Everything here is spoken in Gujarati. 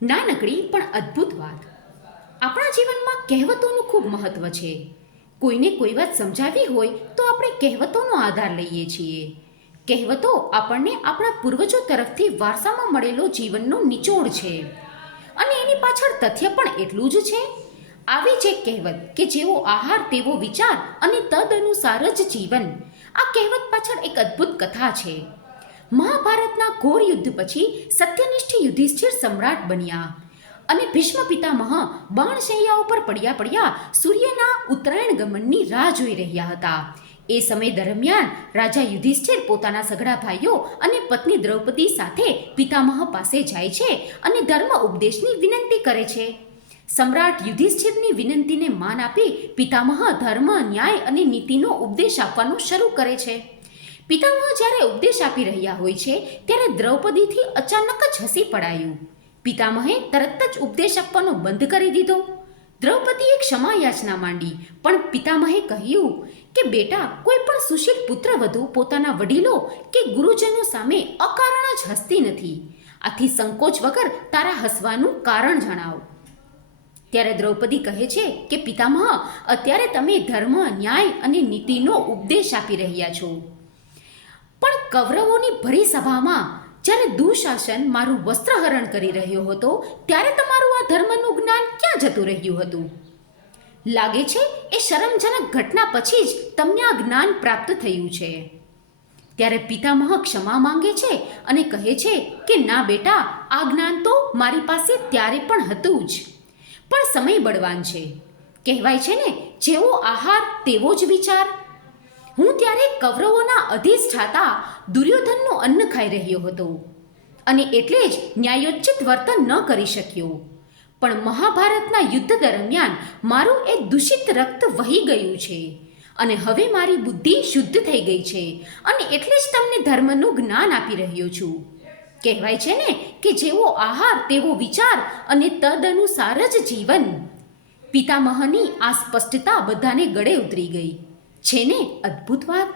નાનકડી પણ અદ્ભુત વાત. આપણા જીવનમાં કહેવતોનું ખૂબ મહત્વ છે. કોઈને કોઈ વાત સમજાવી હોય તો આપણે કહેવતોનો આધાર લઈએ છીએ. કહેવતો આપણને આપણા પૂર્વજો તરફથી વારસામાં મળેલો જીવનનો નિચોડ છે. અને એની પાછળ તથ્ય પણ એટલું જ છે. આવી જ એક કહેવત કે જેવો આહાર તેવો વિચાર અને તદ અનુસાર જ જીવન. આ કહેવત પાછળ એક અદ્ભુત કથા છે. મહાભારતના ઘોર યુદ્ધ પછી સત્યનિષ્ઠ યુધિષ્ઠિર સમ્રાટ બન્યા અને ભીષ્મ પિતામહ બાણશૈયા ઉપર પડ્યા સૂર્યના ઉત્તરાયણ ગમનની રાહ જોઈ રહ્યા હતા. એ સમય દરમિયાન રાજા યુધિષ્ઠિર પોતાના સગડા ભાઈઓ અને પત્ની દ્રૌપદી સાથે પિતામહ પાસે જાય છે અને ધર્મ ઉપદેશની વિનંતી કરે છે. સમ્રાટ યુધિષ્ઠિરની વિનંતીને માન આપી પિતામહ ધર્મ, ન્યાય અને નીતિનો ઉપદેશ આપવાનો શરૂ કરે છે. પિતામહ જ્યારે ઉપદેશ આપી રહ્યા હોય છે ત્યારે દ્રૌપદીથી અચાનક જ હસી પડાયું. પિતામહે તરત જ ઉપદેશ આપવાનો બંધ કરી દીધો. દ્રૌપદીએ ક્ષમા યાચના માંડી, પણ પિતામહે કહ્યું કે બેટા, કોઈ પણ સુશીલ પુત્રવધુ પોતાના વડીલો કે ગુરુજનો સામે અકારણ જ હસતી નથી. આથી સંકોચ વગર તારા હસવાનું કારણ જણાવ. ત્યારે દ્રૌપદી કહે છે કે પિતામહ, અત્યારે તમે ધર્મ, ન્યાય અને નીતિનો ઉપદેશ આપી રહ્યા છો, પણ કૌરવોની ભરી સભામાં જ્યારે દુશાસન મારું વસ્ત્રહરણ કરી રહ્યો હતો ત્યારે તમારું આ ધર્મનું જ્ઞાન ક્યાં જતું રહ્યું હતું? લાગે છે એ શરમજનક ઘટના પછી જ તમને આ જ્ઞાન પ્રાપ્ત થયું છે. ત્યારે પિતામહ ક્ષમા માંગે છે અને કહે છે કે ના બેટા, આ જ્ઞાન તો મારી પાસે ત્યારે પણ હતું જ, પણ સમય બળવાન છે. કહેવાય છે ને, જેવો આહાર તેવો જ વિચાર. હું ત્યારે કૌરવોના અધિષ્ઠાતા દુર્યોધનનું અન્ન ખાઈ રહ્યો હતો અને એટલે જ ન્યાયોચિત વર્તન ન કરી શક્યો. પણ મહાભારતના યુદ્ધ દરમિયાન મારું એ દૂષિત રક્ત વહી ગયું છે અને હવે મારી બુદ્ધિ શુદ્ધ થઈ ગઈ છે અને એટલે જ તમને ધર્મનું જ્ઞાન આપી રહ્યો છું. કહેવાય છે ને કે જેવો આહાર તેવો વિચાર અને તદ અનુસાર જ જીવન. પિતામહની આ સ્પષ્ટતા બધાને ગળે ઉતરી ગઈ. છે ને અદ્ભુત વાત?